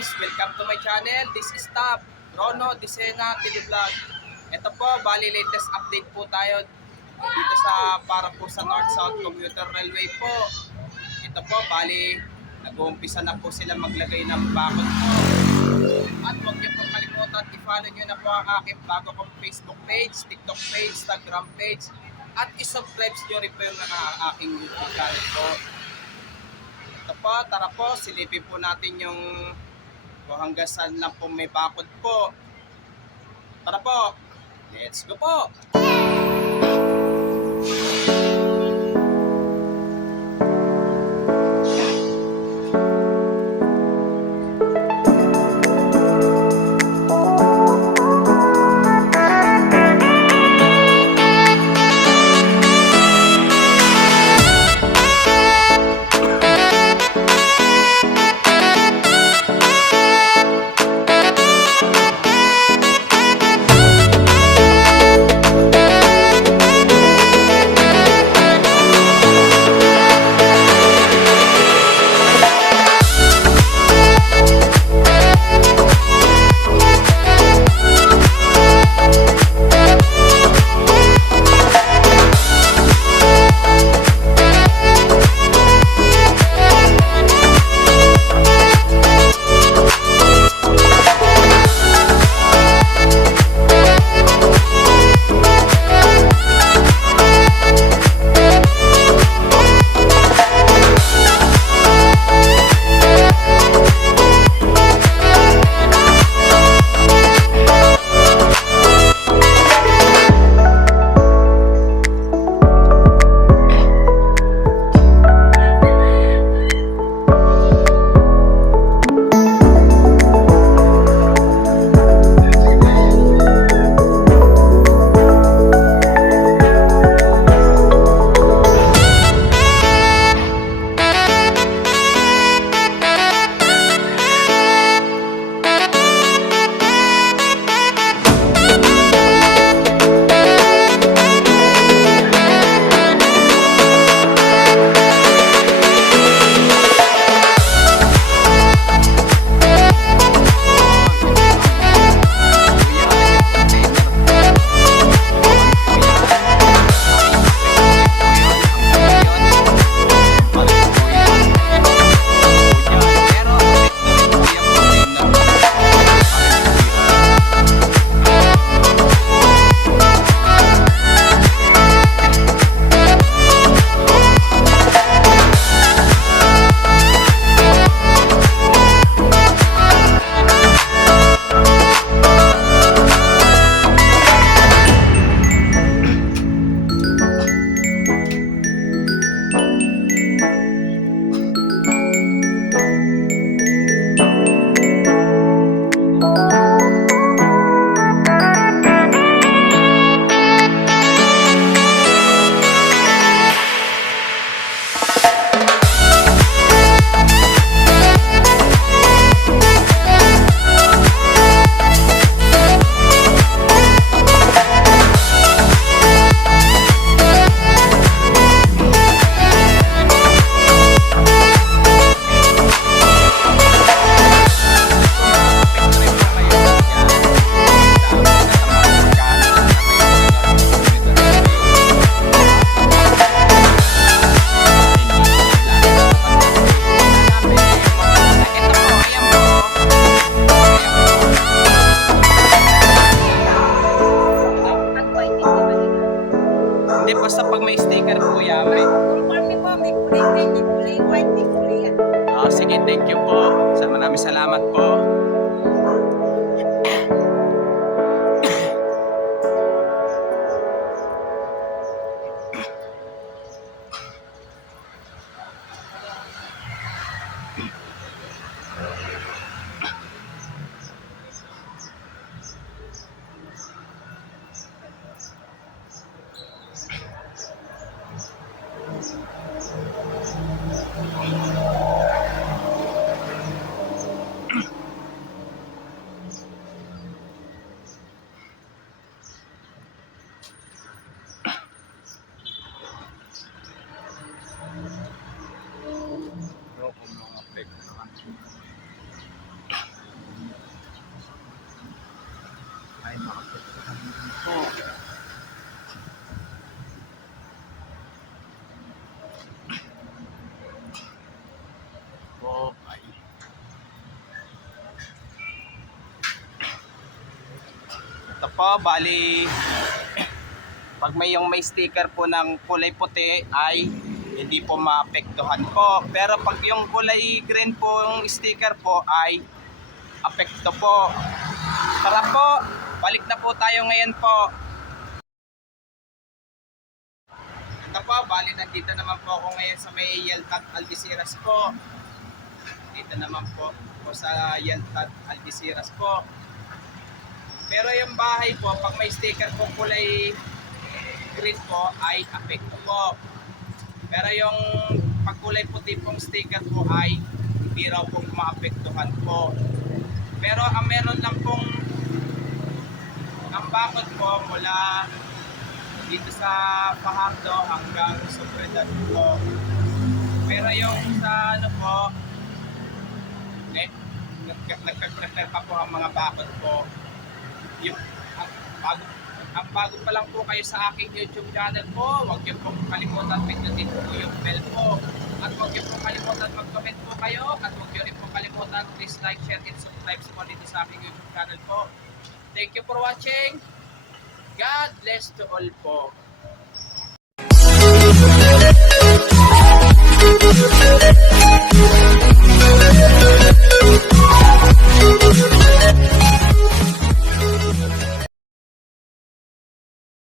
guys, welcome to my channel. This is Top Rono Disena Televlog. Ito po, bali latest update po tayo dito sa para po sa North-South Commuter Railway po. Ito po, bali nag-uumpisa na po sila maglagay ng bakod po. At huwag niyo po kalimutan, i-follow niyo na po ang aking bago kong Facebook page, TikTok page, Instagram page, at i-subscribe niyo rin po yung aking YouTube channel po. Ito po, tara po, silipin po natin yung kung hanggang saan lang po may bakod po. Tara po, let's go po! Hindi, basta pag may sticker po yan, may... May kulay white, may kulay. Sige, thank you po. Maraming salamat po. po. Po ay ito po, bali pag may sticker po ng kulay puti ay hindi po maapektuhan po. Pero pag yung kulay green po yung sticker po ay apekto po. Tara po, balik na po tayo ngayon po. Ito po, bali nandito naman po ako ngayon sa may Yeltad Algeciras po. Dito naman po sa Yeltad Algeciras po. Pero yung bahay po, pag may sticker po kulay green po ay apekto po. Pero yung pag kulay puti pong sticker po ay hindi raw pong maapektuhan po. Pero ang meron lang pong ang bakod po mula dito sa Fajardo hanggang Soledad po. Pero yung sa ano po, nagkakrefer pa po ang mga bakod po. Yung, ang bago pa lang po kayo sa aking YouTube channel po, huwag niyo pong kalimutan pindutin po yung bell po. At huwag niyo pong kalimutan mag-comment po kayo. At huwag niyo rin pong kalimutan please like, share, and subscribe po dito sa aking YouTube channel po. Thank you for watching. God bless to all po.